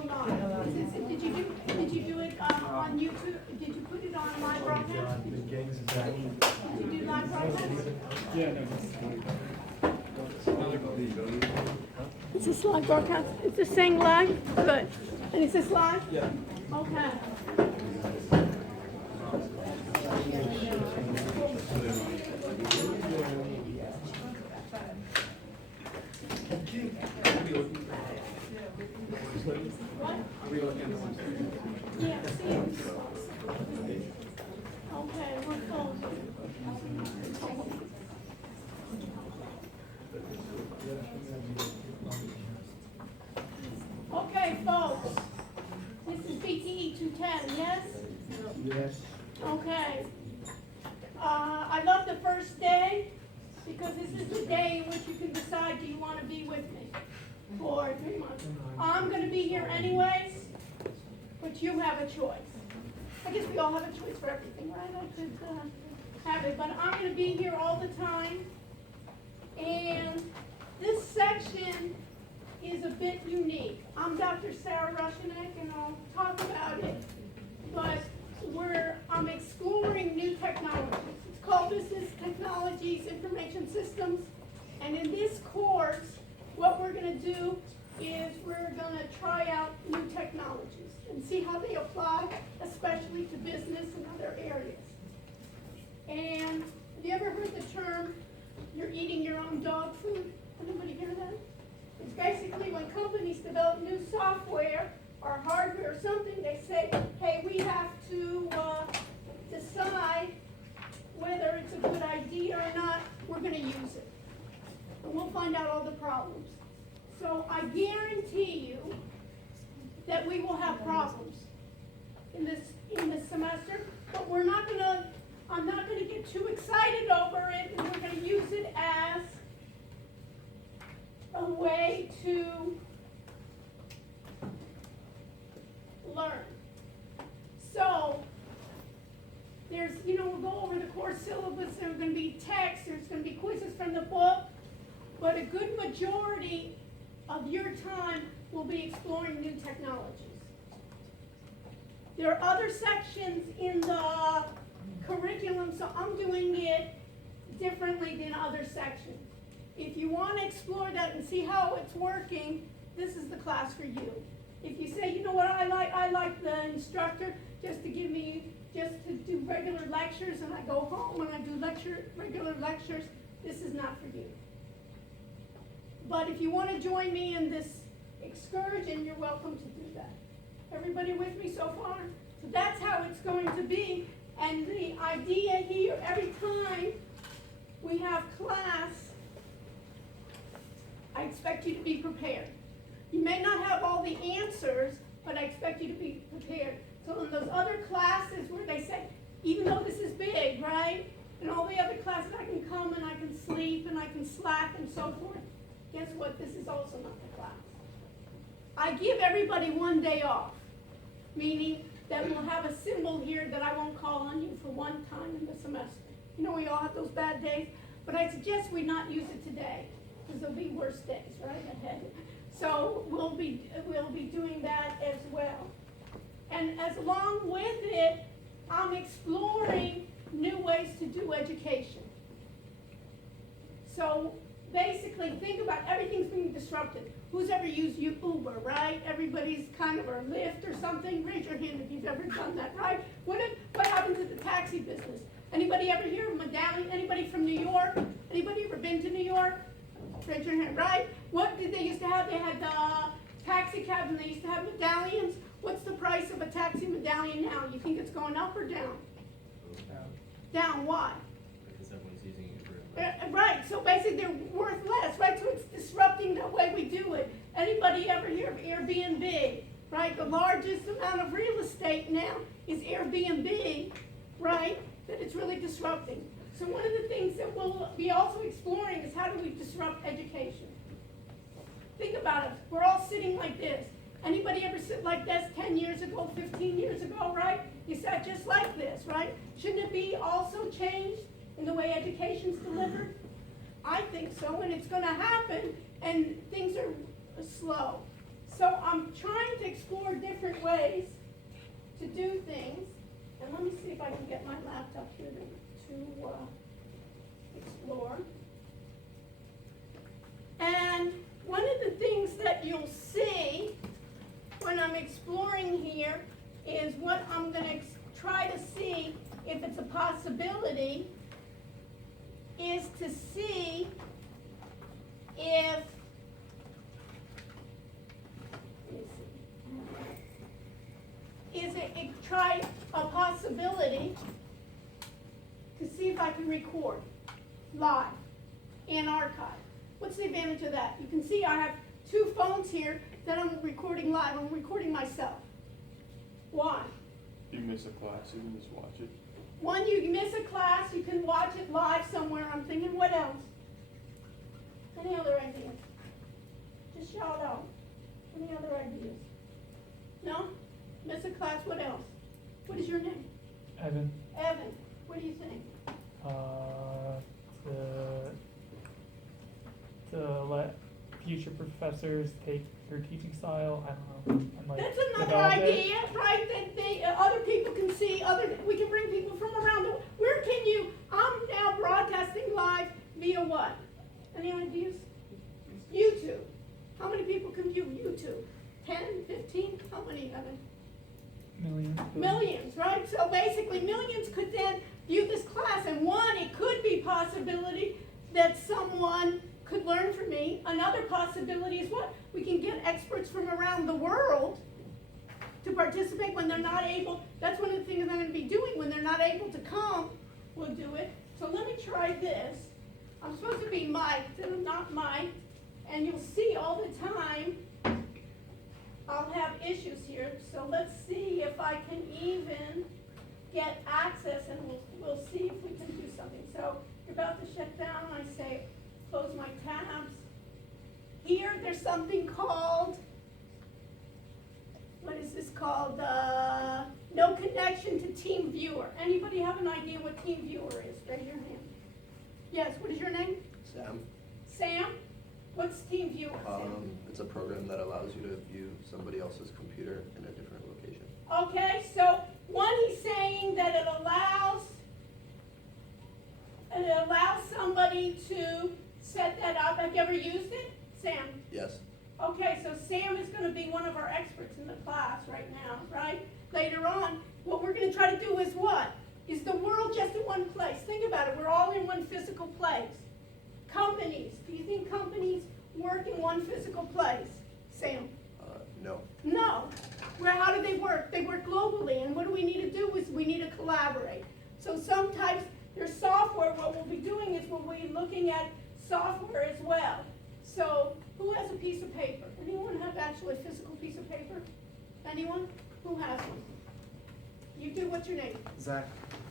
go live. Did you do it on YouTube? Did you put it on live broadcast? Did you do live broadcast? Yeah, no. Is this live broadcast? Is this saying live? Good. And is this live? Yeah. Okay. What? Yeah, see. Okay, we're closed. Okay, folks. This is BTE 210, yes? Yes. Okay. I love the first day because this is the day in which you can decide, do you want to be with me for 3 months? I'm going to be here anyways, but you have a choice. I guess we all have a choice for everything, right? I could have it, but I'm going to be here all the time. And this section is a bit unique. I'm Dr. Sarah Rushinek, and I'll talk about it. But I'm exploring new technologies. It's called Business Technologies Information Systems. And in this course, what we're going to do is we're going to try out new technologies and see how they apply, especially to business and other areas. And have you ever heard the term, you're eating your own dog food? Anybody hear that? It's basically when companies develop new software or hardware or something, they say, hey, we have to decide whether it's a good idea or not, we're going to use it. And we'll find out all the problems. So I guarantee you that we will have problems in this semester, but I'm not going to get too excited over it, and we're going to use it as a way to learn. So we'll go over the course syllabus. There's going to be text. There's going to be quizzes from the book. But a good majority of your time will be exploring new technologies. There are other sections in the curriculum, so I'm doing it differently than other sections. If you want to explore that and see how it's working, this is the class for you. If you say, you know what, I like the instructor just to do regular lectures, and I go home and I do regular lectures, this is not for you. But if you want to join me in this excursion, you're welcome to do that. Everybody with me so far? So that's how it's going to be. And the idea here, every time we have class, I expect you to be prepared. You may not have all the answers, but I expect you to be prepared. So in those other classes where they say, even though this is big, right? And all the other classes, I can come and I can sleep and I can slack and so forth. Guess what? This is also not the class. I give everybody 1 day off, meaning that we'll have a symbol here that I won't call on you for one time in the semester. You know, we all have those bad days, but I suggest we not use it today, because there'll be worse days right ahead. So we'll be doing that as well. And as along with it, I'm exploring new ways to do education. So basically, think about everything's being disrupted. Who's ever used Uber, right? Everybody's kind of, or Lyft or something. Raise your hand if you've ever done that, right? What happened to the taxi business? Anybody ever hear of Medallion? Anybody from New York? Anybody ever been to New York? Raise your hand, right? What did they used to have? They had the taxi cabs, and they used to have medallions. What's the price of a taxi medallion now? You think it's going up or down? Down, why? Because everyone's using it for Right, so basically they're worth less, right? So it's disrupting the way we do it. Anybody ever hear of Airbnb, right? The largest amount of real estate now is Airbnb, right? That it's really disrupting. So one of the things that we'll be also exploring is how do we disrupt education? Think about it. We're all sitting like this. Anybody ever sit like this 10 years ago, 15 years ago, right? You sat just like this, right? Shouldn't it be also changed in the way education's delivered? I think so, and it's going to happen, and things are slow. So I'm trying to explain explore different ways to do things. And let me see if I can get my laptop here to explore. And one of the things that you'll see when I'm exploring here is what I'm going to try to see if it's a possibility is to see if, try a possibility to see if I can record live and archive. What's the advantage of that? You can see I have two phones here that I'm recording live. I'm recording myself. Why? You miss a class, you can just watch it. One, you miss a class, you can watch it live somewhere. I'm thinking, what else? Any other ideas? Just shout out. Any other ideas? No? Miss a class, what else? What is your name? Evan, Evan. What do you think? to let future professors take your teaching style, I don't know, and like That's another develop it. idea, right? That they, other people can see, we can bring people from around the, where can you, I'm now broadcasting live via what? Any ideas? YouTube. How many people can view YouTube? 10, 15? How many, Evan? Millions. Millions, right? So basically millions could then view this class, and one, it could be possibility that someone could learn from me. Another possibility is what? We can get experts from around the world to participate when they're not able. That's one of the things I'm going to be doing when they're not able to come. We'll do it. So let me try this. I'm supposed to be mic'd, and I'm not mic'd, and you'll see all the time I'll have issues here. So let's see if I can even get access, and we'll see if we can do something. So you're about to shut down. I say close my tabs. Here there's something called, what is this called? No connection to Team Viewer. Anybody have an idea what Team Viewer is? Raise your hand. Yes, what is your name? Sam. Sam? What's Team Viewer? Sam? It's a program that allows you to view somebody else's computer in a different location. Okay, so one, he's saying that it allows somebody to set that up. Have you ever used it, Sam? Yes. Okay, so Sam is going to be one of our experts in the class right now, right? Later on, what we're going to try to do is what? Is the world just in one place? Think about it. We're all in one physical place. Companies. Do you think companies work in one physical place, Sam? No. No. How do they work? They work globally, and what do we need to do is we need to collaborate. So sometimes there's software. What we'll be doing is we'll be looking at software as well. So who has a piece of paper? Anyone have actually a physical piece of paper? Anyone? Who has one? You do. What's your name? Zach.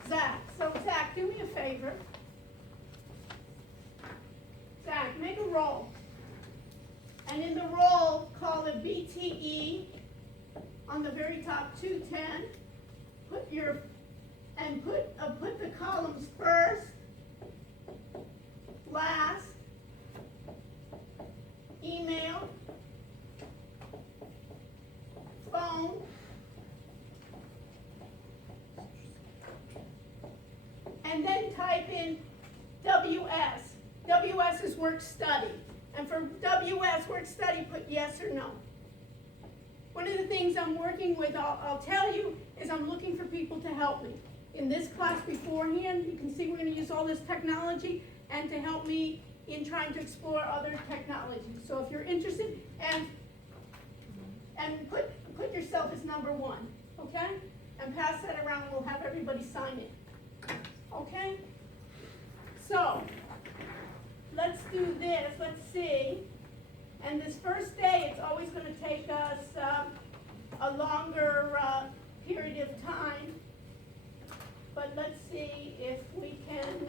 Zach. So Zach, do me a favor. Zach, make a roll. And in the roll, call it BTE on the very top, 210. Put the columns first, last, email, phone, and then type in WS. WS is work study. And for WS work study, put yes or no. One of the things I'm working with, I'll tell you, is I'm looking for people to help me. In this class beforehand, you can see we're going to use all this technology and to help me in trying to explore other technologies. So if you're interested, and put yourself as number one, okay? And pass that around, and we'll have everybody sign in, okay? So let's do this. Let's see. And this first day, it's always going to take us a longer period of time. But let's see if we can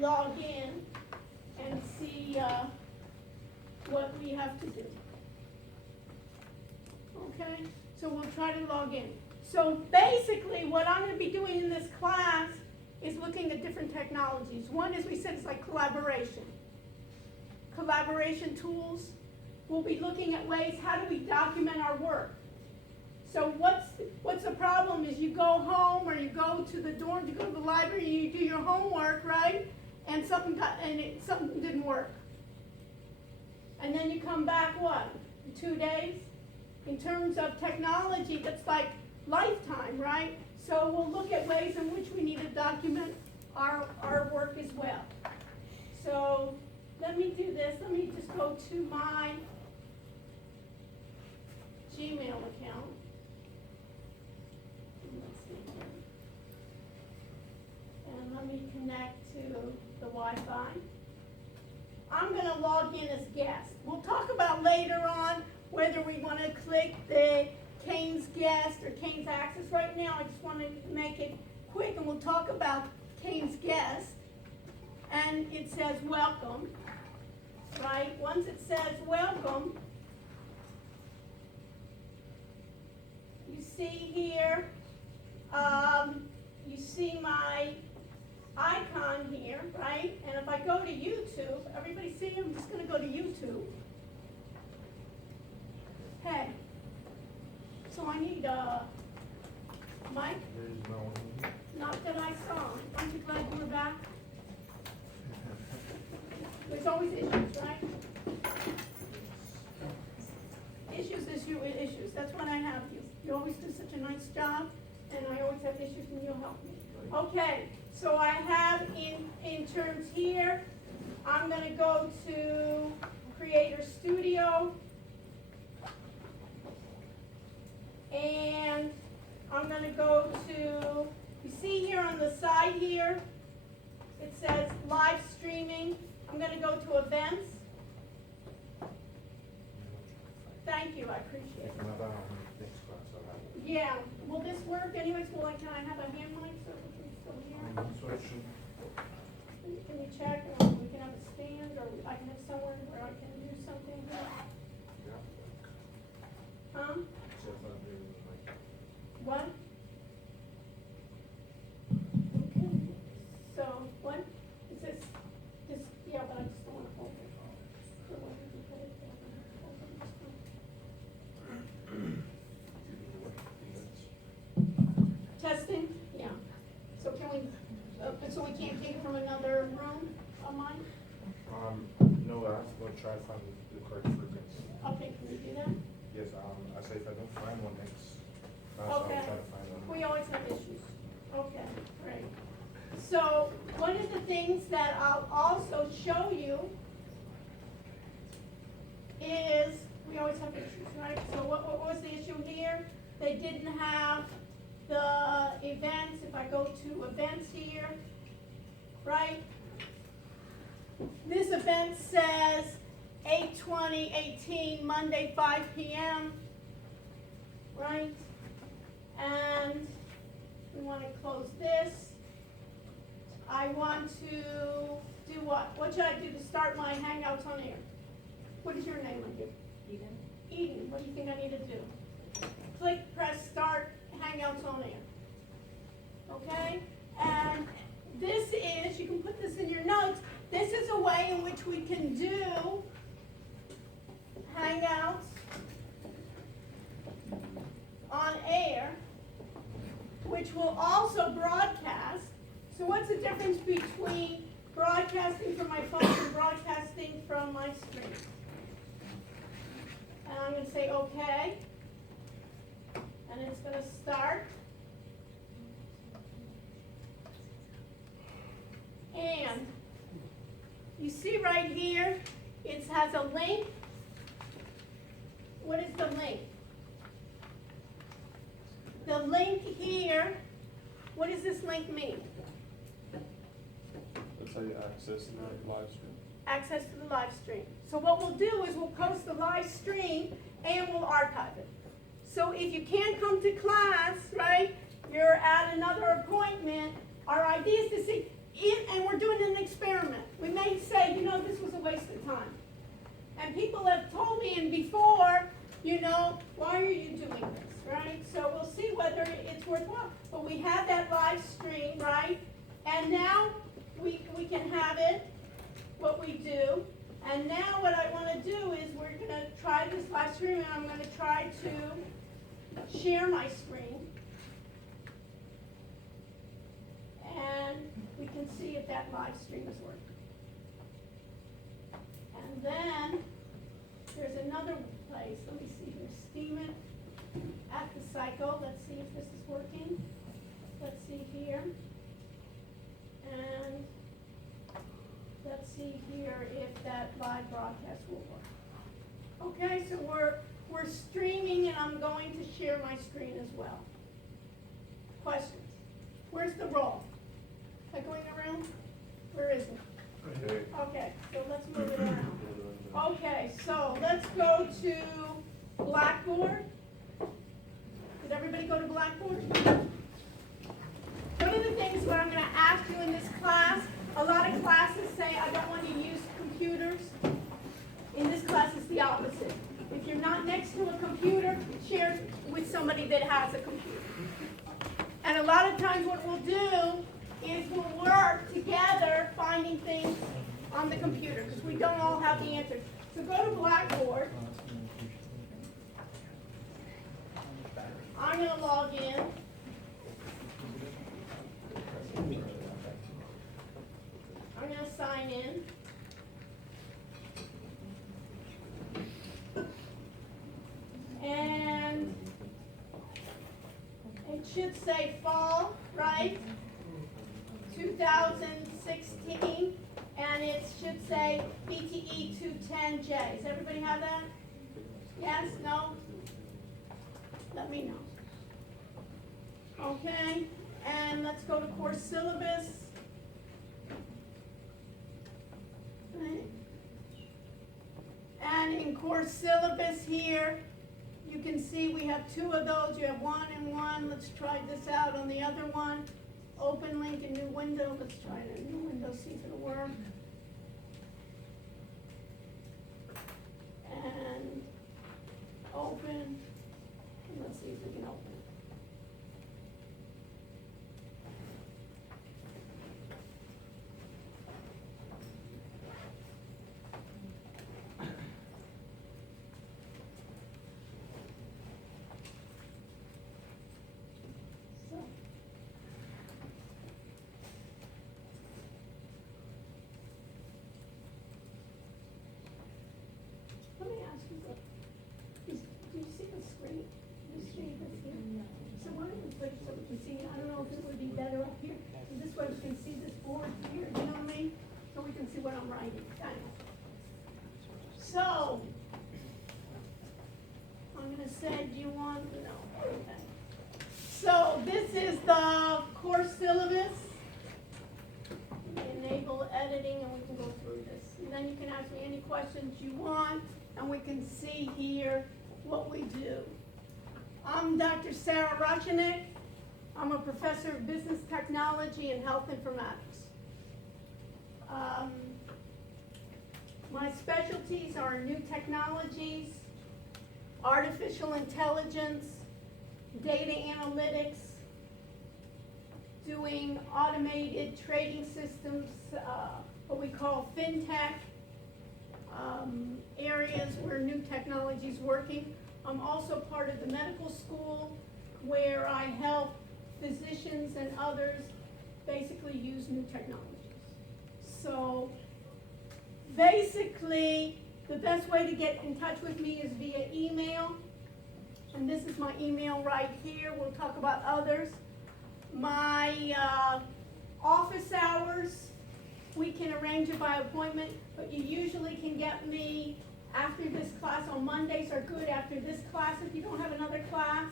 log in and see what we have to do. Okay? So we'll try to log in. So basically, what I'm going to be doing in this class is looking at different technologies. One, as we said, is like collaboration. Collaboration tools. we'll be looking at ways, how do we document our work? So what's the problem is you go home or you go to the dorm, you go to the library, you do your homework, right? And something didn't work. And then you come back, what, in 2 days? In terms of technology, that's like lifetime, right? So we'll look at ways in which we need to document our work as well. So let me do this. Let me just go to my Gmail account. Let's see here. And let me connect to the Wi-Fi. I'm going to log in as guest. We'll talk about later on whether we want to click the Kane's guest or Kane's access. Right now, I just want to make it quick, and we'll talk about Kane's guest. And it says welcome, right? Once it says welcome, you see here, you see my icon here, right? And if I go to YouTube, everybody see, I'm just going to go to YouTube. Hey, so I need Mike? Not that I saw. Aren't you glad you were back? There's always issues, right? Issues. That's when I have you. You always do such a nice job, and I always have issues, and you'll help me. Okay, so I have in terms here, I'm going to go to Creator Studio, and I'm going to go to, you see here on the side here, it says live streaming. I'm going to go to events. Thank you, I appreciate it. Yeah, will this work anyways? Can I have a hand mic so we can still hear? Can we check, or we can have a stand, or I can have somewhere where I can do something here? Huh? What? Okay, so, what? Is this, yeah, but I just don't want to hold it. So why did you put it there? Hold it this way. Testing? Yeah. So can we, so we can't take it from another room on mine? No, I have to go try to find the correct frequency. Okay, can we do that? Yes, I say if I don't find one next class, I'll Okay. try to find one. We always have issues. Okay, great. So one of the things that I'll also show you is, we always have issues, right? So what was the issue here? They didn't have the events. If I go to events here, right? This event says 8/20/18, Monday, 5 p.m., right? And we want to close this. I want to do what? What should I do to start my Hangouts on air? What is your name on here? Eden. Eden, what do you think I need to do? Click, press start Hangouts on air. Okay? And this is, you can put this in your notes, this is a way in which we can do Hangouts on air, which will also broadcast. So what's the difference between broadcasting from my phone and broadcasting from my screen? And I'm going to say okay. And it's going to start. And you see right here, it has a link. What is the link? The link here, what does this link mean? That's how you access the live stream. Access to the live stream. So what we'll do is we'll post the live stream and we'll archive it. So if you can't come to class, right, you're at another appointment, our idea is to see, and we're doing an experiment. We may say, this was a waste of time. And people have told me and before, why are you doing this, right? So we'll see whether it's worthwhile. But we have that live stream, right? And now we can have it, what we do, And now what I want to do is we're going to try this live stream, and I'm going to try to share my screen. And we can see if that live stream is working. And then there's another place. Let me see here. Steam it at the cycle. Let's see if this is working. Let's see here. And let's see here if that live broadcast will work. Okay, so we're streaming, and I'm going to share my screen as well. Questions? Where's the roll? Am I going around? Where is it? Okay. Okay, so let's move it around. Okay, so let's go to Blackboard. Did everybody go to Blackboard? One of the things what I'm going to ask you in this class, a lot of classes say I don't want to use computers. In this class, it's the opposite. If you're not next to a computer, share with somebody that has a computer. And a lot of times what we'll do is we'll work together finding things on the computer because we don't all have the answers. So go to Blackboard. I'm going to log in. I'm going to sign in. And it should say fall, right? 2016, and it should say BTE 210J. Does everybody have that? Yes? No? Let me know. Okay, and let's go to course syllabus. Right. And in course syllabus here, you can see we have two of those. You have one and one. Let's try this out on the other one. Open link in new window. Let's try it in a new window, see if it'll work. And open. And let's see if we can open it. So. Let me ask you something. Do you see the screen? Do you see this here? So why don't we switch so we can see? I don't know if it would be better up here. So this way we can see this board here, you know what I mean? So we can see what I'm writing. Kind of. So, I'm going to say, do you want, no, okay. So this is the course syllabus. Enable editing, and we can go through this. And then you can ask me any questions you want, and we can see here what we do. I'm Dr. Sarah Ruchenik. I'm a professor of business technology and health informatics. My specialties are new technologies, artificial intelligence, data analytics, doing automated trading systems, what we call fintech, areas where new technology is working. I'm also part of the medical school where I help physicians and others basically use new technologies. So basically, the best way to get in touch with me is via email. And this is my email right here. We'll talk about others. My office hours, we can arrange it by appointment, but you usually can get me after this class. On Mondays are good after this class if you don't have another class.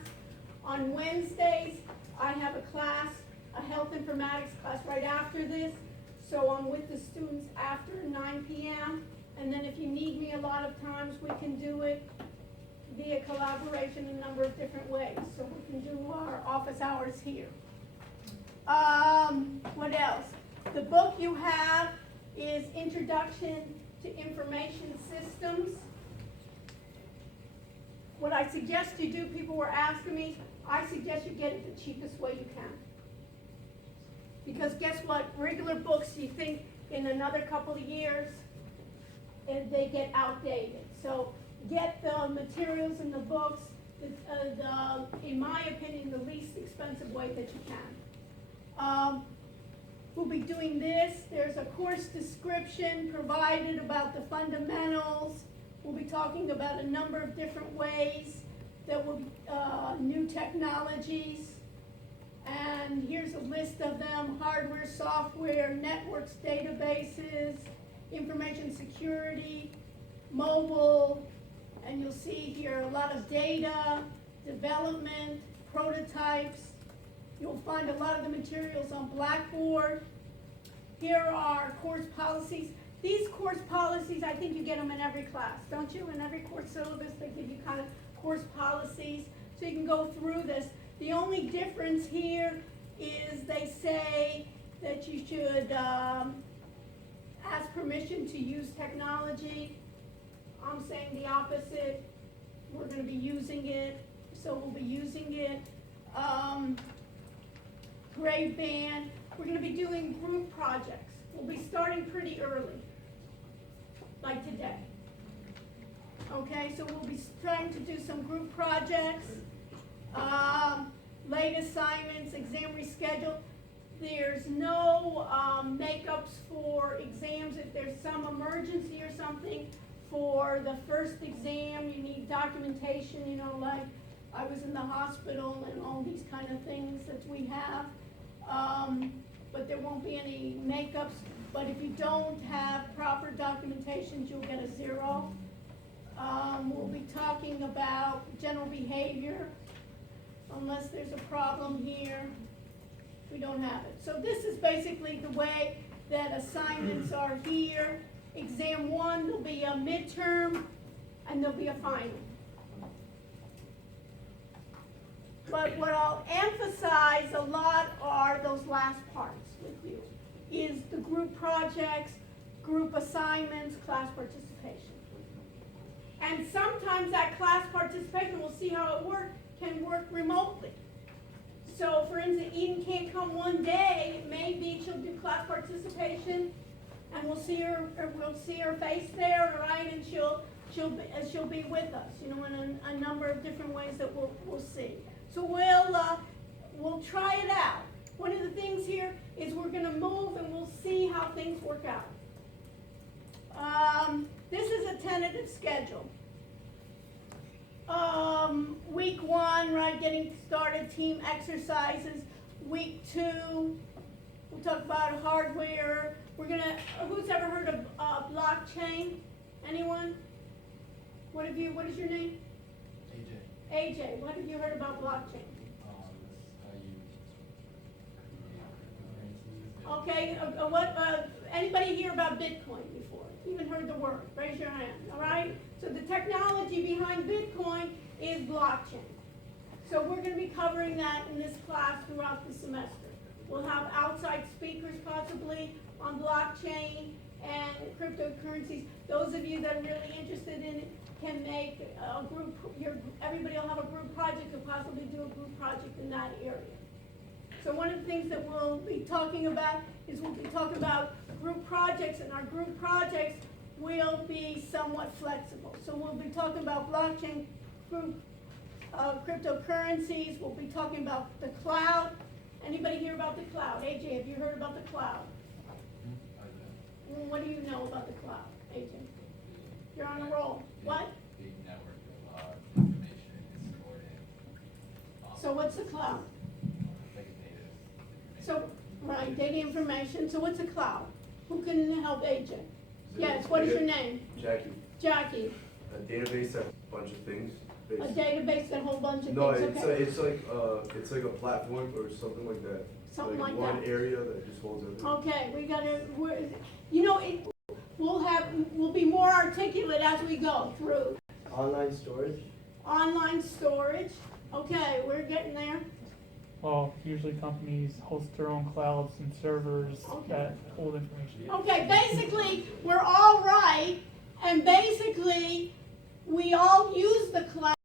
On Wednesdays, I have a class, a health informatics class right after this. So I'm with the students after 9 p.m. And then if you need me a lot of times, we can do it via collaboration in a number of different ways. So we can do our office hours here. What else? The book you have is Introduction to Information Systems. What I suggest you do, people were asking me, I suggest you get it the cheapest way you can. Because guess what? Regular books, you think in another couple of years, they get outdated. So get the materials and the books, in my opinion, the least expensive way that you can. We'll be doing this. There's a course description provided about the fundamentals. We'll be talking about a number of different ways that will be new technologies. And here's a list of them: hardware, software, networks, databases, information security, mobile, and you'll see here a lot of data, development, prototypes. You'll find a lot of the materials on Blackboard. Here are course policies. These course policies, I think you get them in every class, don't you? In every course syllabus, they give you kind of course policies, so you can go through this. The only difference here is they say that you should ask permission to use technology. I'm saying the opposite. We're going to be using it, so we'll be using it. Grade band. We're going to be doing group projects. We'll be starting pretty early, like today. Okay, so we'll be trying to do some group projects, late assignments, exam reschedule. There's no makeups for exams. If there's some emergency or something for the first exam, you need documentation, you know, like I was in the hospital and all these kind of things that we have. But there won't be any makeups. But if you don't have proper documentation, you'll get a 0. We'll be talking about general behavior, unless there's a problem here. We don't have it. So this is basically the way that assignments are here. Exam 1, there'll be a midterm, and there'll be a final. But what I'll emphasize a lot are those last parts with you, is the group projects, group assignments, class participation. And sometimes that class participation, we'll see how it works, can work remotely. So for instance, Eden can't come one day, maybe she'll do class participation, and we'll see her face there, right? And she'll be with us, you know, in a number of different ways that we'll see. So we'll try it out. One of the things here is we're going to move and we'll see how things work out. This is a tentative schedule. Week 1, right, getting started, team exercises. Week 2, we'll talk about hardware. Who's ever heard of blockchain? Anyone? What is your name? AJ, what have you heard about blockchain? Okay, anybody hear about Bitcoin before? Even heard the word? Raise your hand, all right? So the technology behind Bitcoin is blockchain. So we're going to be covering that in this class throughout the semester. We'll have outside speakers possibly on blockchain and cryptocurrencies. Those of you that are really interested in it can make a group, everybody will have a group project, or possibly do a group project in that area. So one of the things that we'll be talking about is we'll be talking about group projects, and our group projects will be somewhat flexible. So we'll be talking about blockchain, group, cryptocurrencies. We'll be talking about the cloud. Anybody hear about the cloud? AJ, have you heard about the cloud? Well, what do you know about the cloud, AJ? You're on a roll. What? Big network of information is stored in. So what's the cloud? Like data. So, right, data information. So what's a cloud? Who can help AJ? Yes, what is your name? Jackie. Jackie. A database that a bunch of things. A database that a whole bunch of No, things, okay? it's like a platform or something like that. Something like one that. area that just holds everything. Okay, we'll be more articulate as we go through. Online storage. Online storage. Okay, we're getting there. Well, usually companies host their own clouds and servers Okay. that hold information. Okay, basically, we're all right, and basically, we all use the cloud,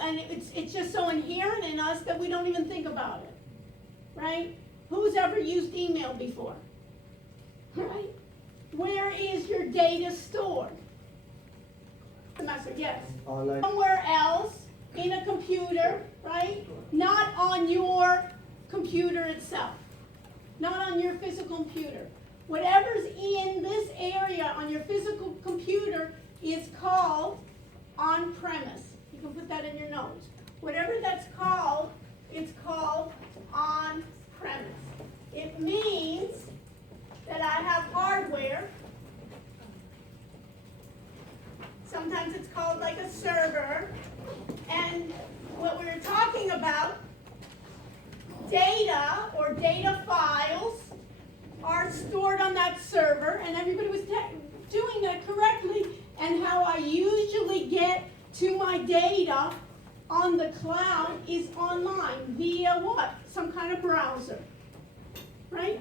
and it's just so inherent in us that we don't even think about it, right? Who's ever used email before? Right? Where is your data stored? semester, yes. Online. Somewhere else in a computer, right? Not on your computer itself. Not on your physical computer. Whatever's in this area on your physical computer is called on-premise. You can put that in your notes. Whatever that's called, it's called on-premise. It means that I have hardware. Sometimes it's called like a server. And what we were talking about, data or data files are stored on that server, and everybody was doing that correctly. And how I usually get to my data on the cloud is online via what? Some kind of browser, right?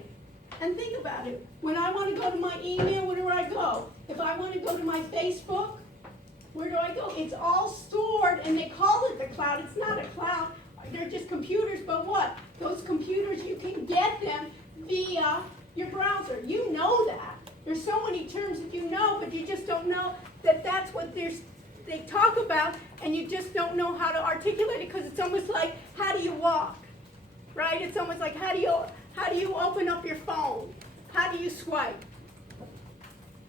And think about it. When I want to go to my email, where do I go? If I want to go to my Facebook, where do I go? It's all stored, and they call it the cloud. It's not a cloud. They're just computers, but what? Those computers, you can get them via your browser. You know that. There's so many terms that you know, but you just don't know that that's what they talk about, and you just don't know how to articulate it, because it's almost like, how do you walk? Right? It's almost like, how do you open up your phone? How do you swipe?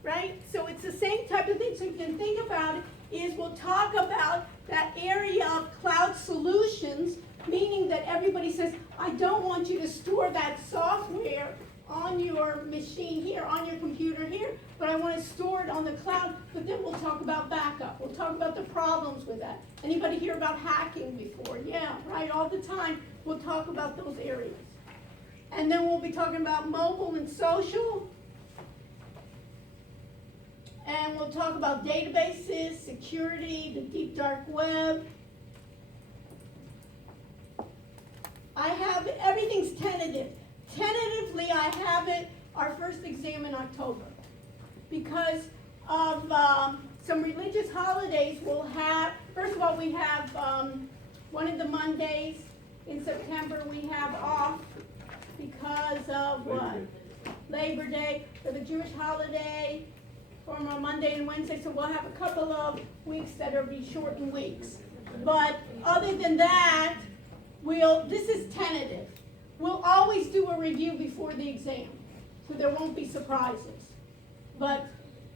Right? So it's the same type of thing. So you can think about it, is we'll talk about that area of cloud solutions, meaning that everybody says, I don't want you to store that software on your machine here, on your computer here, but I want to store it on the cloud. But then we'll talk about backup. We'll talk about the problems with that. Anybody hear about hacking before? Yeah, right, all the time. We'll talk about those areas. And then we'll be talking about mobile and social. And we'll talk about databases, security, the deep dark web. I have, everything's tentative. Tentatively, I have it, our first exam in October. Because of some religious holidays, we'll have, first of all, we have one of the Mondays in September we have off because of what? Labor Day, for the Jewish holiday, from a Monday and Wednesday, so we'll have a couple of weeks that will be shortened weeks. But other than that, this is tentative. We'll always do a review before the exam, so there won't be surprises. But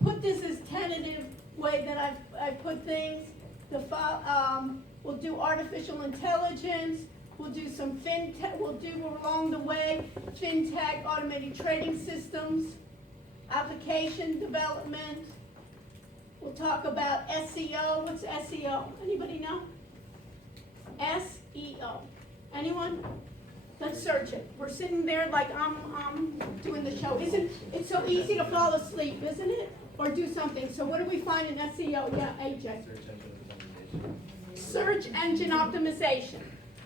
put this as tentative way that I've put things. We'll do artificial intelligence. We'll do some fintech. We'll do along the way fintech, automated trading systems, application development. We'll talk about SEO. What's SEO? Anybody know? SEO. Anyone? Let's search it. We're sitting there like I'm doing the show. It's so easy to fall asleep, isn't it? Or do something. So what do we find in SEO? Yeah, AJ. Search engine optimization.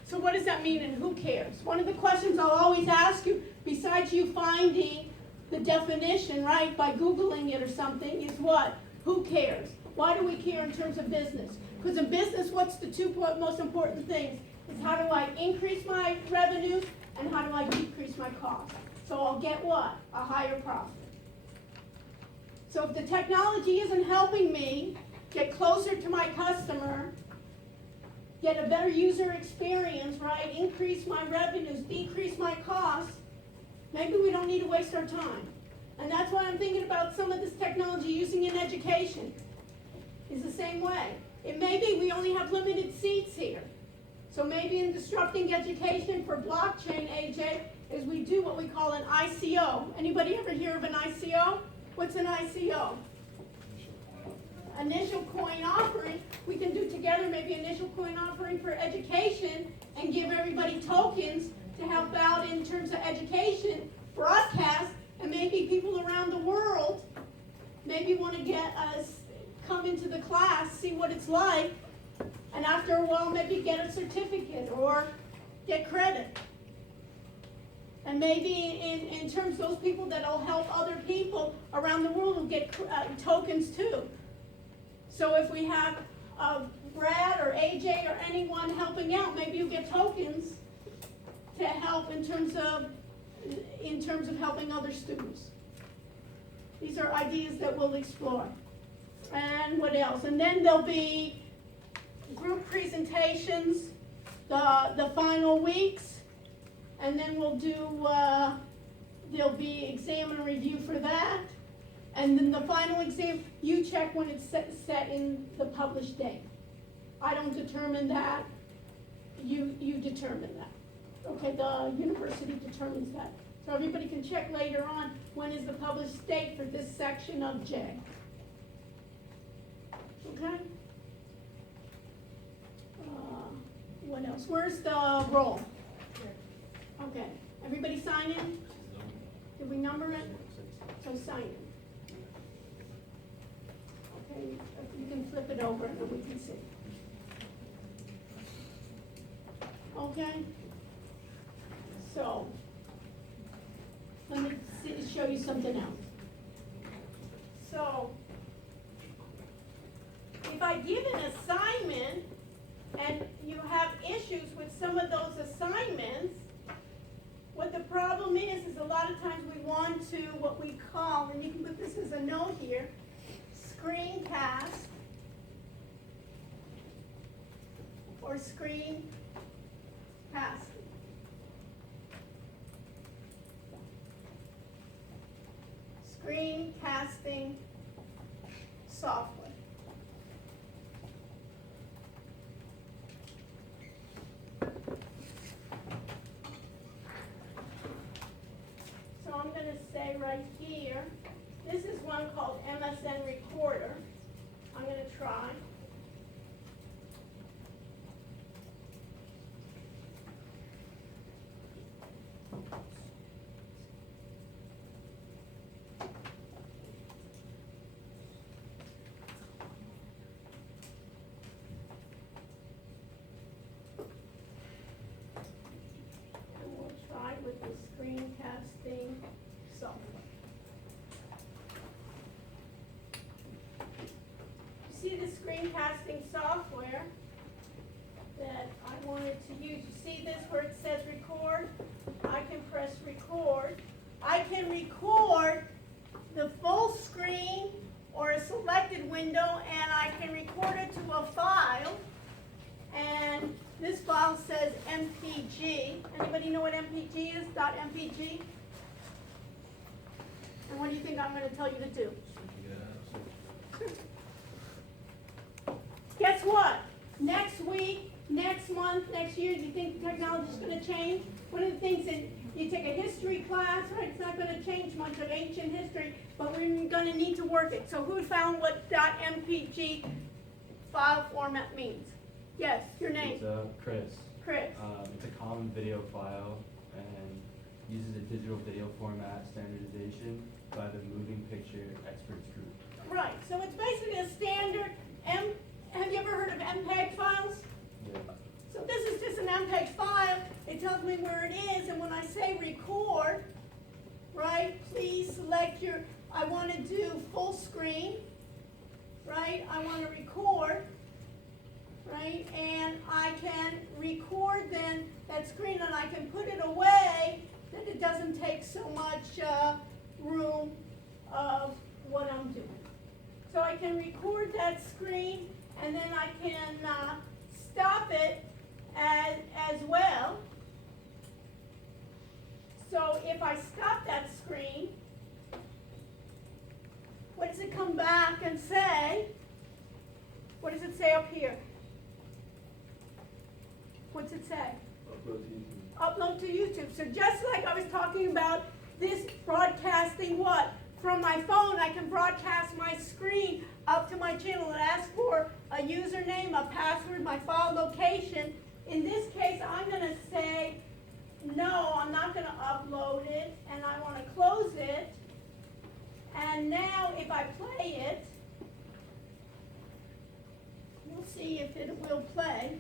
So what does that mean and who cares? One of the questions I'll always ask you, besides you finding the definition, right, by Googling it or something, is what? Who cares? Why do we care in terms of business? Because in business, what's the two most important things? Is how do I increase my revenues and how do I decrease my costs? So I'll get what? A higher profit. So if the technology isn't helping me get closer to my customer, get a better user experience, right? Increase my revenues, decrease my costs, maybe we don't need to waste our time. And that's why I'm thinking about some of this technology using in education. It's the same way. It may be we only have limited seats here. So maybe in disrupting education for blockchain, AJ, is we do what we call an ICO. Anybody ever hear of an ICO? What's an ICO? Initial coin offering. We can do together maybe initial coin offering for education and give everybody tokens to help out in terms of education, broadcast, and maybe people around the world maybe want to get us, come into the class, see what it's like, and after a while maybe get a certificate or get credit. And maybe in terms of those people that will help other people around the world will get tokens too. So if we have Brad or AJ or anyone helping out, maybe you get tokens to help in terms of helping other students. These are ideas that we'll explore. And what else? And then there'll be group presentations the final weeks. And then we'll do, there'll be exam and review for that. And then the final exam, you check when it's set in the published date. I don't determine that, you determine that. Okay, the university determines that. So everybody can check later on when is the published date for this section of J. Okay? What else? Where's the roll? Okay, everybody sign in? Did we number it? So sign in. Okay, you can flip it over and then we can see. Okay? So, let me show you something else. So, if I give an assignment and you have issues with some of those assignments, what the problem is a lot of times we want to, what we call, and you can put this as a note here, screencast or screen casting. Screencasting software. So I'm going to say right here, this is one called MSN Recorder. I'm going to try. And we'll try with the screencasting software. See the screencasting software that I wanted to use. You see this where it says record? I can press record. I can record the full screen or a selected window, and I can record it to a file. And this file says MPG. Anybody know what MPG is? .MPG? And what do you think I'm going to tell you to do? Guess what? Next week, next month, next year, do you think the technology is going to change? One of the things that you take a history class, right? It's not going to change much of ancient history, but we're going to need to work it. So who found what .mpg file format means? Yes, your name. It's Chris. Chris. It's a common video file and uses a digital video format standardization by the Moving Picture Experts Group. Right. So it's basically a standard have you ever heard of MPEG files? Yeah. So this is just an MPEG file. It tells me where it is, and when I say record, right, please select your, I want to do full screen, right? I want to record, right? And I can record then that screen, and I can put it away that it doesn't take so much room of what I'm doing. So I can record that screen, and then I can stop it as well. So if I stop that screen, what does it come back and say? What does it say up here? What's it say? Upload to YouTube. So just like I was talking about this broadcasting what? From my phone, I can broadcast my screen up to my channel. It asks for a username, a password, my file location. In this case, I'm going to say, no, I'm not going to upload it, and I want to close it. And now if I play it, we'll see if it will play.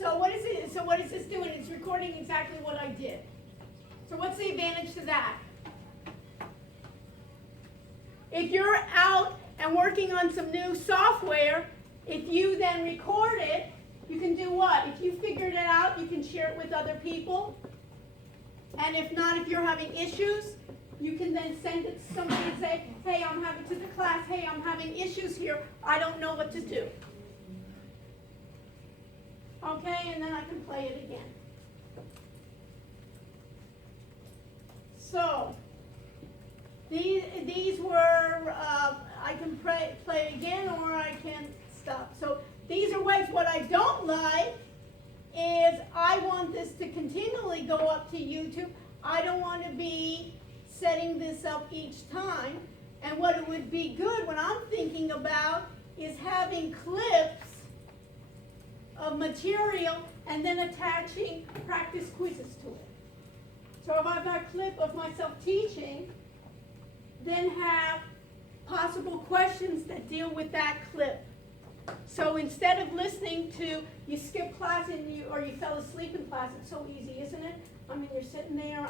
So what is this doing? It's recording exactly what I did. So what's the advantage to that? If you're out and working on some new software, if you then record it, you can do what? If you figured it out, you can share it with other people. And if not, if you're having issues, you can then send it to somebody and say, hey, I'm having to the class, hey, I'm having issues here, I don't know what to do. Okay, and then I can play it again. So, these were, I can play again or I can stop. So these are ways. What I don't like is I want this to continually go up to YouTube. I don't want to be setting this up each time. And what it would be good, what I'm thinking about, is having clips of material and then attaching practice quizzes to it. So if I've got a clip of myself teaching, then have possible questions that deal with that clip. So instead of listening to, you skip class or you fell asleep in class, it's so easy, isn't it? I mean, you're sitting there,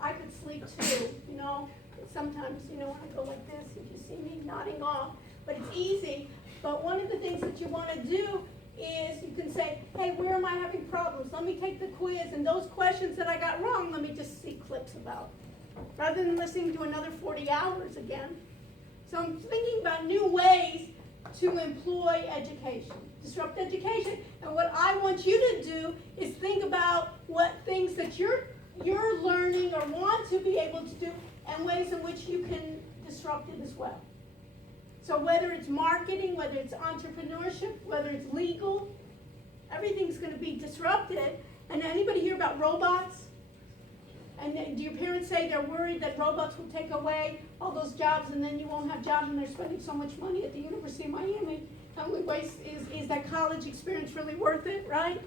I could sleep too, you know. Sometimes, you know, when I go like this, you just see me nodding off, but it's easy. But one of the things that you want to do is you can say, hey, where am I having problems? Let me take the quiz, and those questions that I got wrong, let me just see clips about, rather than listening to another 40 hours again. So I'm thinking about new ways to employ education, disrupt education. And what I want you to do is think about what things that you're learning or want to be able to do and ways in which you can disrupt it as well. So whether it's marketing, whether it's entrepreneurship, whether it's legal, everything's going to be disrupted. And anybody hear about robots? And do your parents say they're worried that robots will take away all those jobs and then you won't have jobs and they're spending so much money at the University of Miami? How many ways is that college experience really worth it, right?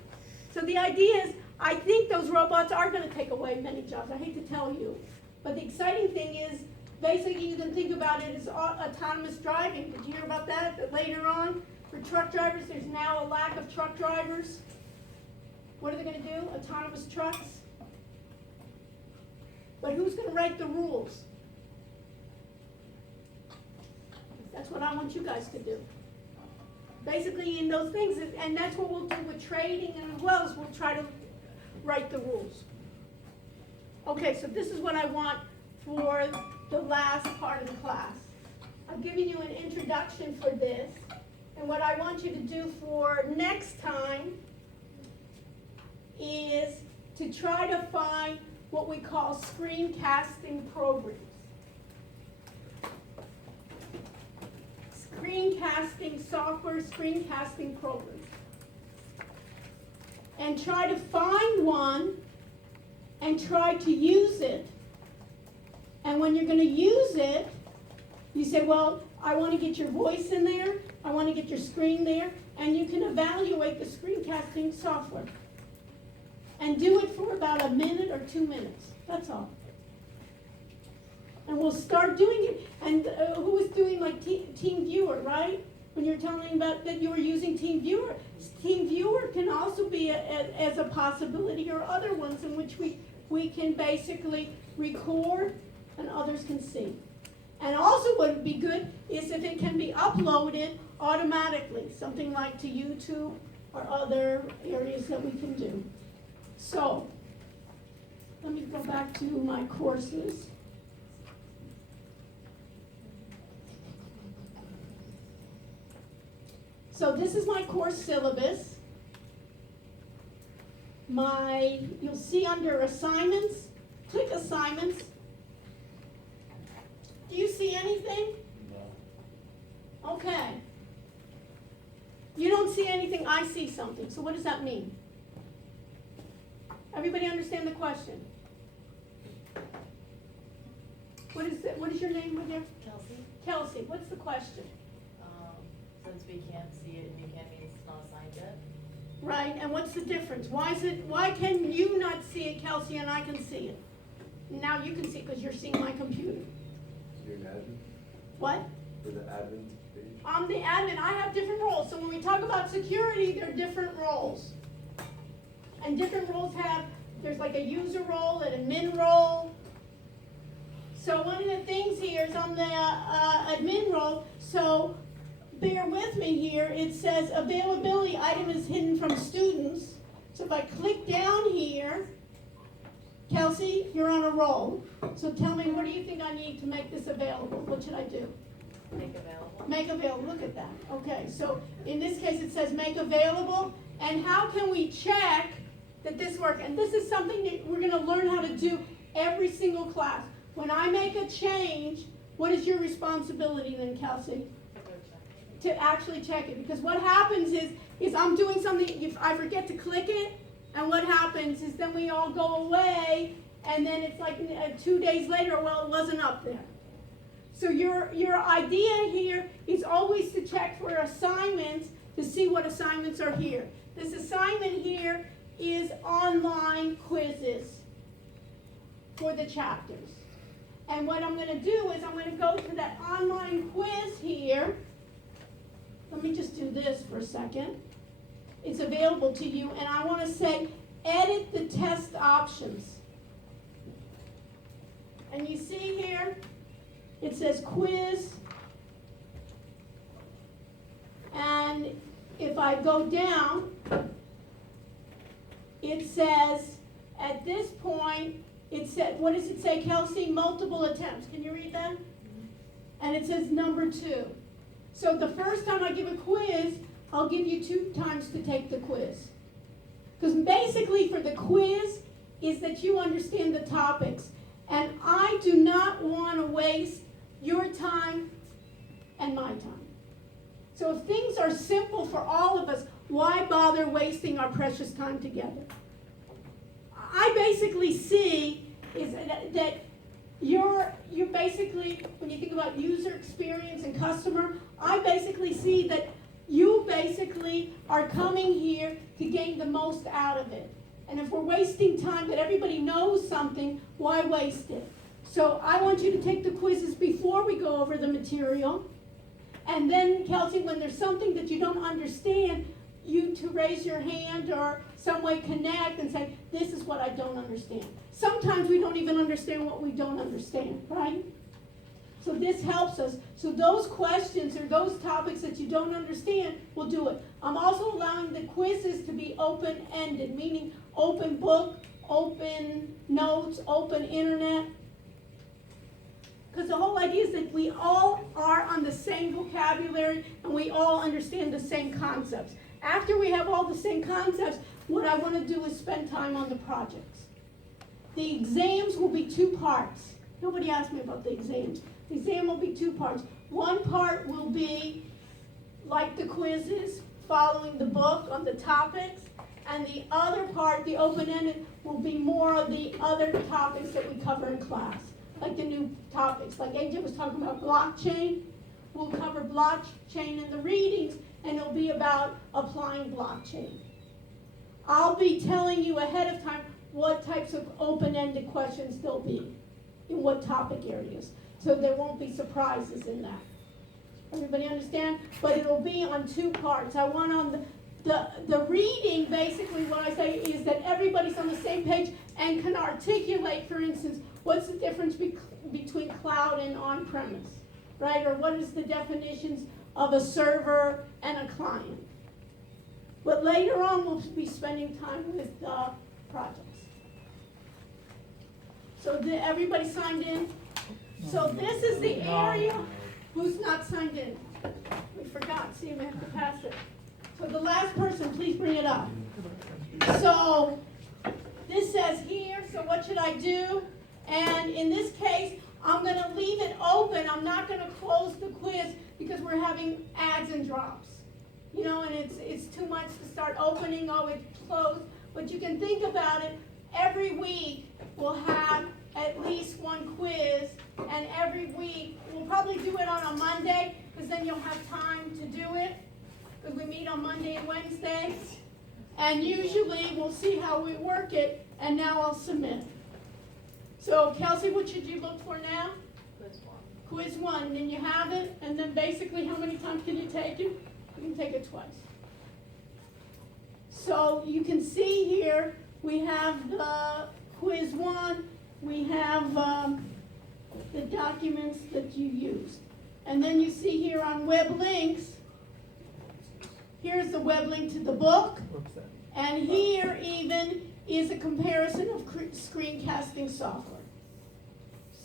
So the idea is, I think those robots are going to take away many jobs. I hate to tell you. But the exciting thing is, basically you can think about it as autonomous driving. Did you hear about that? That later on, for truck drivers, there's now a lack of truck drivers. What are they going to do? Autonomous trucks? But who's going to write the rules? That's what I want you guys to do. Basically in those things, and that's what we'll do with trading and as well as we'll try to write the rules. Okay, so this is what I want for the last part of the class. I've given you an introduction for this, and what I want you to do for next time is to try to find what we call screencasting programs. Screencasting software, screencasting programs. And try to find one and try to use it. And when you're going to use it, you say, well, I want to get your voice in there, I want to get your screen there, and you can evaluate the screencasting software. And do it for about a minute or 2 minutes. That's all. And we'll start doing it. And who was doing like TeamViewer, right? When you're telling about that you were using TeamViewer. TeamViewer can also be as a possibility, or other ones in which we can basically record and others can see. And also what would be good is if it can be uploaded automatically, something like to YouTube or other areas that we can do. So, let me go back to my courses. So this is my course syllabus. You'll see under assignments, click assignments. Do you see anything? No. Okay. You don't see anything, I see something. So what does that mean? Everybody understand the question? What is your name with you? Kelsey, Kelsey, what's the question? since we can't see it and you can't mean it's not assigned yet. Right, and what's the difference? Why can you not see it, Kelsey, and I can see it? Now you can see it because you're seeing my computer. You're an admin What? for the admin page? I'm the admin, I have different roles. So when we talk about security, there are different roles. And different roles there's like a user role and a admin role. So one of the things here is on the admin role, so bear with me here, it says availability item is hidden from students. So if I click down here, Kelsey, you're on a roll. So tell me, what do you think I need to make this available? What should I do? Make available. Make available, look at that. Okay, so in this case it says make available. And how can we check that this works? And this is something that we're gonna learn how to do every single class. When I make a change, what is your responsibility then, Kelsey? To go check. To actually check it. Because what happens is I'm doing something, if I forget to click it, and what happens is then we all go away, and then it's like 2 days later, well, it wasn't up there. So your idea here is always to check for assignments to see what assignments are here. This assignment here is online quizzes for the chapters. And what I'm going to do is I'm going to go to that online quiz here. Let me just do this for a second. It's available to you, and I want to say edit the test options. And you see here, it says quiz. And if I go down, it says, at this point, it said, what does it say, Kelsey? Multiple attempts. Can you read that? And it says number 2. So the first time I give a quiz, I'll give you 2 times to take the quiz. Because basically for the quiz is that you understand the topics. And I do not want to waste your time and my time. So if things are simple for all of us, why bother wasting our precious time together? I basically see is that you're basically, when you think about user experience and customer, I basically see that you basically are coming here to gain the most out of it. And if we're wasting time that everybody knows something, why waste it? So I want you to take the quizzes before we go over the material. And then, Kelsey, when there's something that you don't understand, you to raise your hand or some way connect and say, this is what I don't understand. Sometimes we don't even understand what we don't understand, right? So this helps us. So those questions or those topics that you don't understand, we'll do it. I'm also allowing the quizzes to be open-ended, meaning open book, open notes, open internet. Because the whole idea is that we all are on the same vocabulary and we all understand the same concepts. After we have all the same concepts, what I want to do is spend time on the projects. The exams will be 2 parts. Nobody asked me about the exams. The exam will be 2 parts. One part will be like the quizzes, following the book on the topics, and the other part, the open-ended, will be more of the other topics that we cover in class, like the new topics. Like AJ was talking about blockchain. We'll cover blockchain in the readings, and it'll be about applying blockchain. I'll be telling you ahead of time what types of open-ended questions there'll be, in what topic areas. So there won't be surprises in that. Everybody understand? But it'll be on 2 parts. I want on the reading, basically what I say is that everybody's on the same page and can articulate, for instance, what's the difference between cloud and on-premise, right? Or what is the definitions of a server and a client? But later on, we'll be spending time with projects. So everybody signed in? So this is the area. Who's not signed in? We forgot. See, we have to pass it. So the last person, please bring it up. So this says here, so what should I do? And in this case, I'm going to leave it open. I'm not going to close the quiz because we're having adds and drops. You know, and it's too much to start opening, oh, it's closed. But you can think about it. Every week we'll have at least 1 quiz, and every week we'll probably do it on a Monday because then you'll have time to do it because we meet on Monday and Wednesday. And usually we'll see how we work it, and now I'll submit. So Kelsey, what should you look for now? Quiz 1. Quiz 1, then you have it, and then basically how many times can you take it? You can take it twice. So you can see here, we have the quiz 1, we have the documents that you used. And then you see here on web links, here's the web link to the book. And here even is a comparison of screencasting software.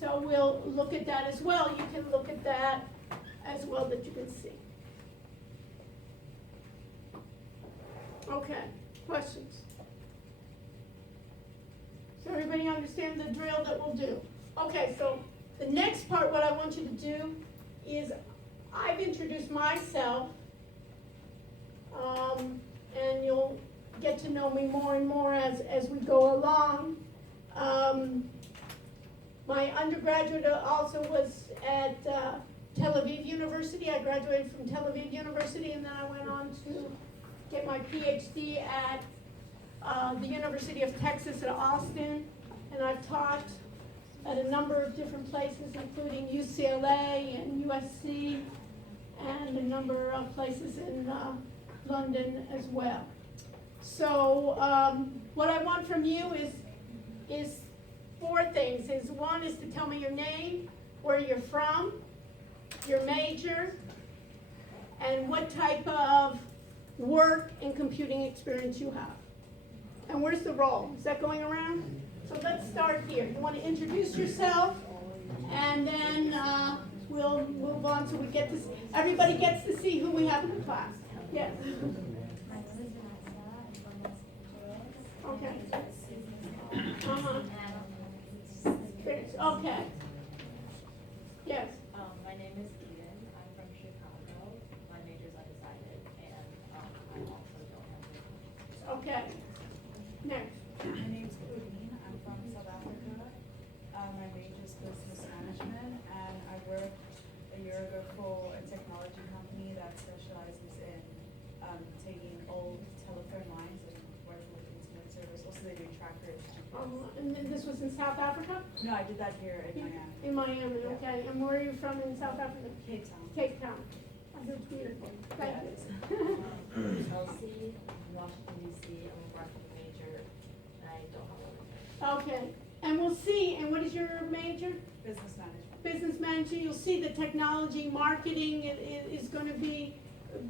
So we'll look at that as well. You can look at that as well that you can see. Okay, questions? So everybody understand the drill that we'll do? Okay, so the next part, what I want you to do is, I've introduced myself, and you'll get to know me more and more as we go along. My undergraduate also was at Tel Aviv University. I graduated from Tel Aviv University, and then I went on to get my PhD at the University of Texas at Austin, and I've taught at a number of different places, including UCLA and USC, and a number of places in London as well. So what I want from you is four things. One is to tell me your name, where you're from, your major, and what type of work and computing experience you have. And where's the roll? Is that going around? So let's start here. You want to introduce yourself, and then we'll move on so we get to see, everybody gets to see who we have in the class. Yes. My name is Vanessa. I'm from Okay. Uh-huh. Okay. Yes. My name is Eden, I'm from Chicago, my major's undecided, and I also don't have a Okay. Next. My name's Claudine, I'm from South Africa. My major is business management, and I worked a year ago for a technology company that specializes in taking old telephone lines and working with internet service. Also, they do trackers. And then this was in South Africa? No, I did that here in Miami. In Miami, okay. And where are you from in South Africa? Cape Town. Cape Town. Oh, that's beautiful. Thank you. Chelsea, Washington DC, I'm a marketing major, and I don't have a major. Okay. And we'll see, and what is your major? Business management. Business management. You'll see the technology marketing is going to be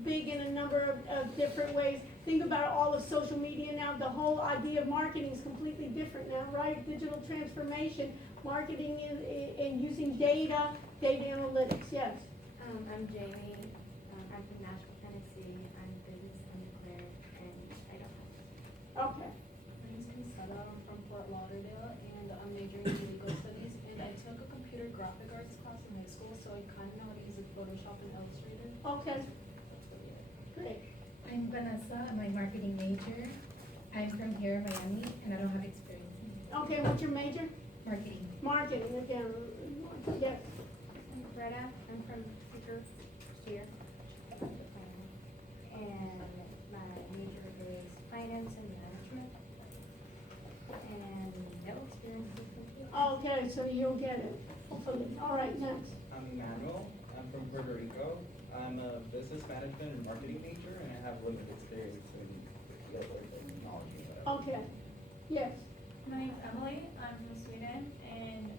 big in a number of different ways. Think about all of social media now. The whole idea of marketing is completely different now, right? Digital transformation, marketing and using data analytics. Yes. I'm Jamie. I'm from Nashville, Tennessee. I'm business undeclared, and I don't have. Okay. My name is Consuela. I'm from Fort Lauderdale, and I'm majoring in legal studies. And I took a computer graphic arts class in high school, so I kind of know how to use Photoshop and Illustrator. Okay. Great. I'm Vanessa. I'm a marketing major. I'm from here, Miami, and I don't have experience in Okay. What's your major? marketing. Marketing again. Yes. I'm Greta. I'm from Cedar here, and my major is finance and management, and no experience in computing. Okay. So you'll get it. Hopefully. All right. Next. I'm Manuel. I'm from Puerto Rico. I'm a business management and marketing major, and I have limited experience in the field of technology. Okay. Yes. My name's Emily. I'm from Sweden, and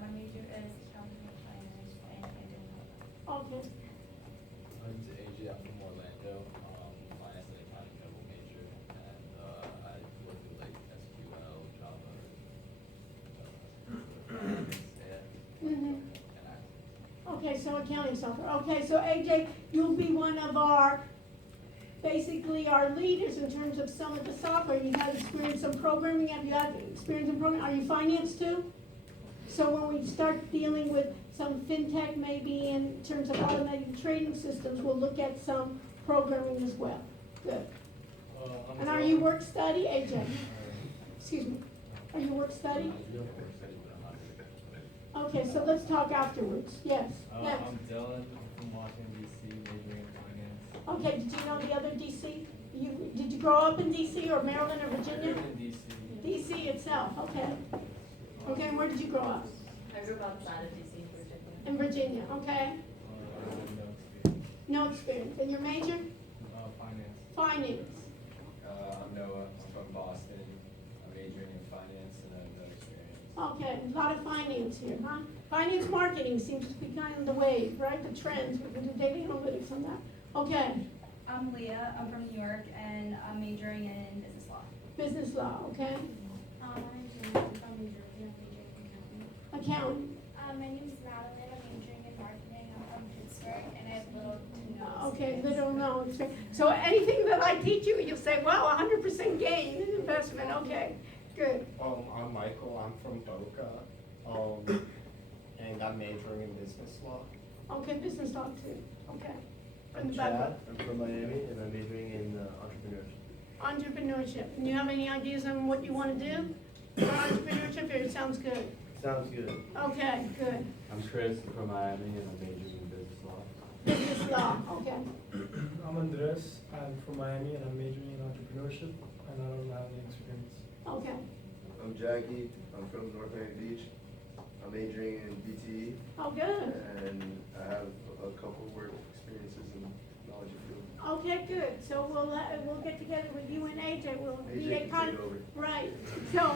my major is accounting and finance, and I don't have Okay. I'm AJ, I'm from Orlando, finance and accounting double major, and I work with like SQL, Java, Mhm. and Access. Okay, so accounting software. Okay, so AJ, you'll be one of our, basically our leaders in terms of some of the software. You have experience in programming, have you had experience in programming? Are you finance too? So when we start dealing with some fintech, maybe in terms of automated trading systems, we'll look at some programming as well. Good. And are you work study, AJ? Excuse me. Are you work study? Okay, so let's talk afterwards. Yes. Next. I'm Dylan, I'm from Washington DC, majoring in finance. Okay, did you know the other DC? Did you grow up in DC or Maryland or Virginia? In DC. DC itself, okay. Okay, and where did you grow up? I grew up outside of DC, Virginia. In Virginia, okay. No experience. No experience. And your major? Finance. Finance. I'm Noah, I'm from Boston, I'm majoring in finance and I have no experience. Okay, a lot of finance here, huh? Finance marketing seems to be kind of the wave, right? The trends, we can do data analytics on that. Okay, I'm Leah. I'm from New York, and I'm majoring in business law. Business law, okay? My name's Jamie, I'm from New Jersey, I'm majoring in accounting. Accounting. My name's Madeline, I'm majoring in marketing, I'm from Pittsburgh, and I have little to no Okay, experience. little known. So anything that I teach you, you'll say, wow, 100% gain in investment, okay, good. I'm Michael, I'm from Boca, and I'm majoring in business law. Okay, business law too, okay. From I'm the Chad, background. I'm from Miami, and I'm majoring in entrepreneurship. Entrepreneurship. And you have any ideas on what you want to do for entrepreneurship? Or it sounds good. Sounds good. Okay, good. I'm Chris, I'm from Miami, and I'm majoring in business law. Business law, okay. I'm Andres, I'm from Miami and I'm majoring in entrepreneurship and I don't have any experience. Okay, I'm Jackie, I'm from North Miami Beach. I'm majoring in BTE, oh, good. and I have a couple work experiences in technology field. Okay, good. So we'll get together with you and AJ. We'll be AJ a can con- take over. Right. So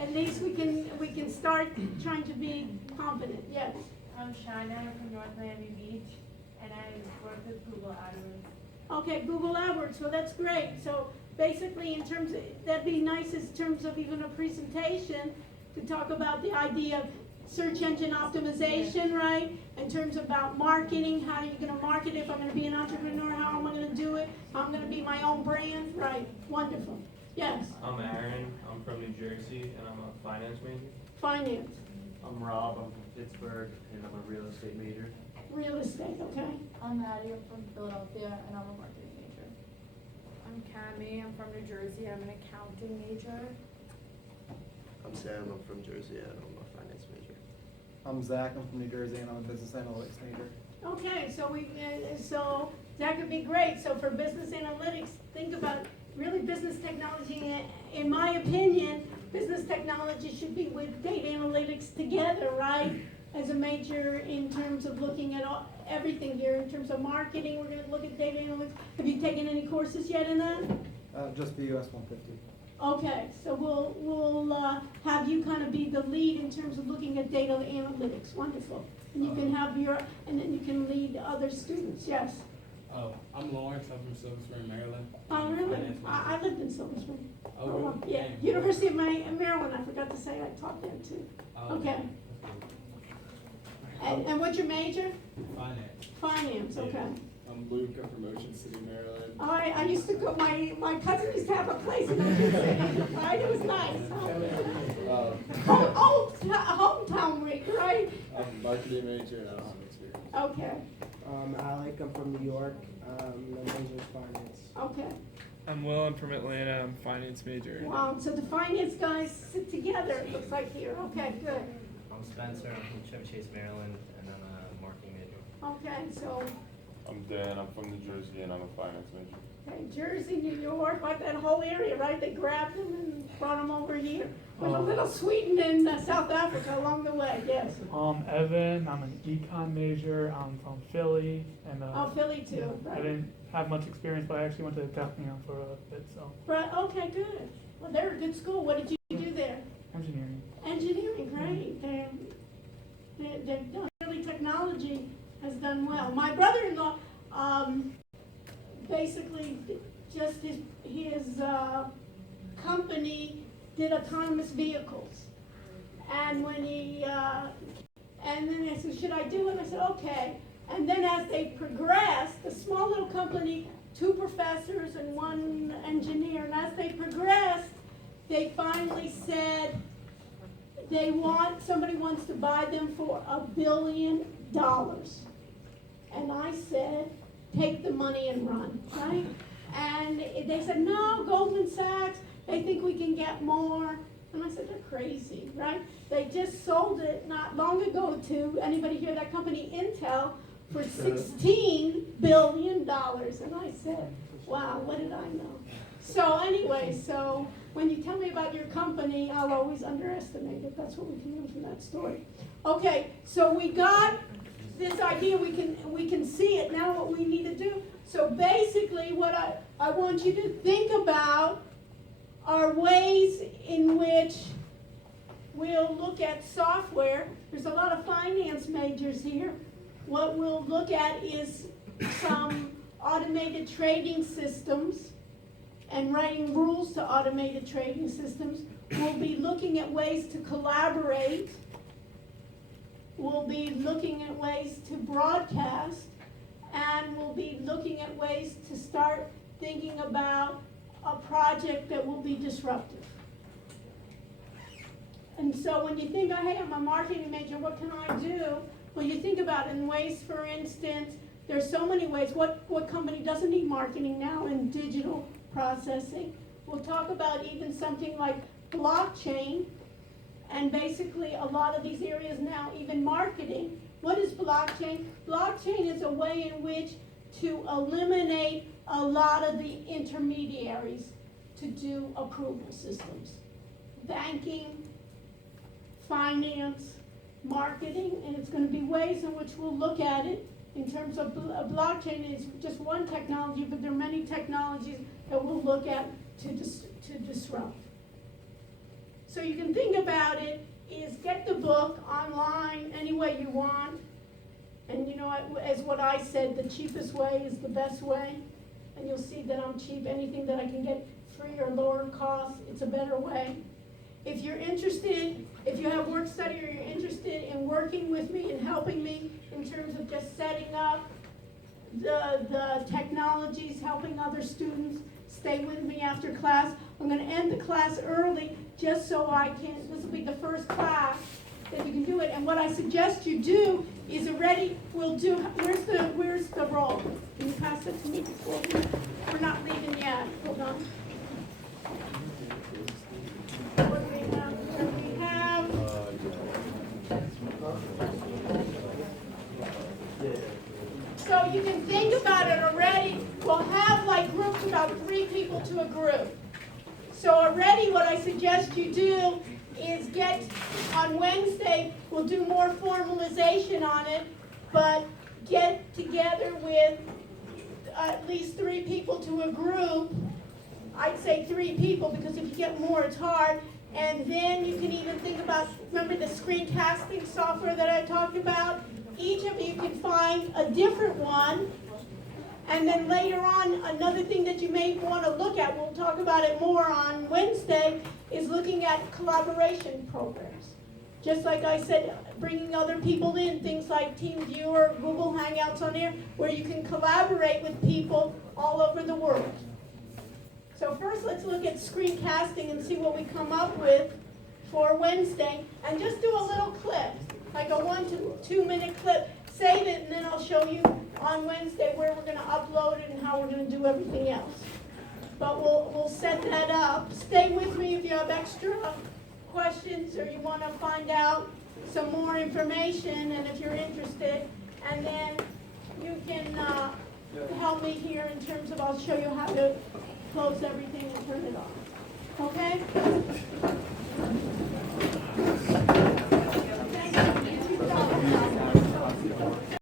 at least we can start trying to be competent. Yes. I'm Shana, I'm from North Miami Beach, and I work with Google AdWords. Okay, Google AdWords. So that's great. So basically, in terms of, that'd be nice in terms of even a presentation to talk about the idea of search engine optimization, right? In terms about marketing, how are you gonna market if I'm gonna be an entrepreneur, how am I gonna do it? How I'm gonna be my own brand, right? Wonderful. Yes, I'm Aaron, I'm from New Jersey, and I'm a finance major. finance, I'm Rob, I'm from Pittsburgh, and I'm a real estate major. real estate, okay? I'm Maddie, I'm from Philadelphia, and I'm a marketing major. I'm Cami, I'm from New Jersey, I'm an accounting major. I'm Sam, I'm from Jersey, and I'm a finance major. I'm Zach, I'm from New Jersey, and I'm a business analytics major. Okay, so that could be great. So for business analytics, think about really business technology. In my opinion, business technology should be with data analytics together, right? As a major in terms of looking at everything here, in terms of marketing, we're gonna look at data analytics. Have you taken any courses yet in that? Just the US 150. Okay, so we'll have you kind of be the lead in terms of looking at data analytics. Wonderful. And you can have and then you can lead other students. Yes. Oh, I'm Lawrence. I'm from Silver Spring, Maryland. Oh, really? Finance major. I lived in Silver Spring. Oh, really? Yeah, Dang. University of Maryland. I forgot to say I taught there too. Oh, Okay. And what's your major? Finance. Finance. Okay. I'm Luke, I'm from Ocean City, Maryland. I used to go. My cousin used to have a place in Ocean City. Right? It was nice. Hometown week, right? I'm a marketing major, and I don't have experience. Okay. Alec, I'm from New York, my major is finance. Okay. I'm Will, I'm from Atlanta, I'm finance major. Wow. So the finance guys sit together. It looks like here. Okay. Good. I'm Spencer, I'm from Chevy Chase, Maryland, and I'm a marketing major. Okay. So. I'm Dan, I'm from New Jersey, and I'm a finance major. Okay, Jersey, New York, like that whole area, right? They grabbed them and brought them over here. With a little Sweden and South Africa along the way, yes. Evan, I'm an econ major, I'm from Philly, and Oh, Philly too, I right. didn't have much experience, but I actually went to Technion for a bit, so Right, okay, good. Well, they're a good school. What did you do there? engineering. Engineering, great. They're done, really technology has done well. My brother-in-law, basically just his company did autonomous vehicles. And when and then I said, should I do it? I said, okay. And then as they progressed, the small little company, 2 professors and 1 engineer, and as they progressed, they finally said somebody wants to buy them for $1 billion. And I said, take the money and run, right? And they said, no, Goldman Sachs, they think we can get more. And I said, they're crazy, right? They just sold it not long ago to, anybody hear that company, Intel, for $16 billion. And I said, wow, what did I know? So anyway, so when you tell me about your company, I'll always underestimate it. That's what we can learn from that story. Okay, so we got this idea, we can see it. Now what we need to do. So basically what I want you to think about are ways in which we'll look at software. There's a lot of finance majors here. What we'll look at is some automated trading systems and writing rules to automated trading systems. We'll be looking at ways to collaborate. We'll be looking at ways to broadcast, and we'll be looking at ways to start thinking about a project that will be disruptive. And so when you think, hey, I'm a marketing major, what can I do? Well, you think about in ways, for instance, there's so many ways. What company doesn't need marketing now in digital processing? We'll talk about even something like blockchain, and basically a lot of these areas now, even marketing. What is blockchain? Blockchain is a way in which to eliminate a lot of the intermediaries to do approval systems. Banking, finance, marketing, and it's going to be ways in which we'll look at it in terms of blockchain is just one technology, but there are many technologies that we'll look at to disrupt. So you can think about it is get the book online any way you want. And you know, as what I said, the cheapest way is the best way. And you'll see that I'm cheap. Anything that I can get free or lower cost, it's a better way. If you're interested, if you have work study or you're interested in working with me and helping me in terms of just setting up the technologies, helping other students, stay with me after class. I'm going to end the class early just so I can, this will be the first class that you can do it. And what I suggest you do is we'll do, where's the roll? Can you pass it to me? We're not leaving yet. Hold on. What do we have? We have so you can think about it already. We'll have like groups about 3 people to a group. So already what I suggest you do is get on Wednesday, we'll do more formalization on it, but get together with at least 3 people to a group. I'd say 3 people because if you get more, it's hard. And then you can even think about, remember the screencasting software that I talked about? Each of you can find a different one. And then later on, another thing that you may want to look at, we'll talk about it more on Wednesday, is looking at collaboration programs. Just like I said, bringing other people in, things like TeamViewer, Google Hangouts on there, where you can collaborate with people all over the world. So first, let's look at screencasting and see what we come up with for Wednesday. And just do a little clip, like a 1 to 2 minute clip. Save it, and then I'll show you on Wednesday where we're going to upload it and how we're going to do everything else. But we'll set that up. Stay with me if you have extra questions or you want to find out some more information, and if you're interested. And then you can help me here in terms of, I'll show you how to close everything and turn it off.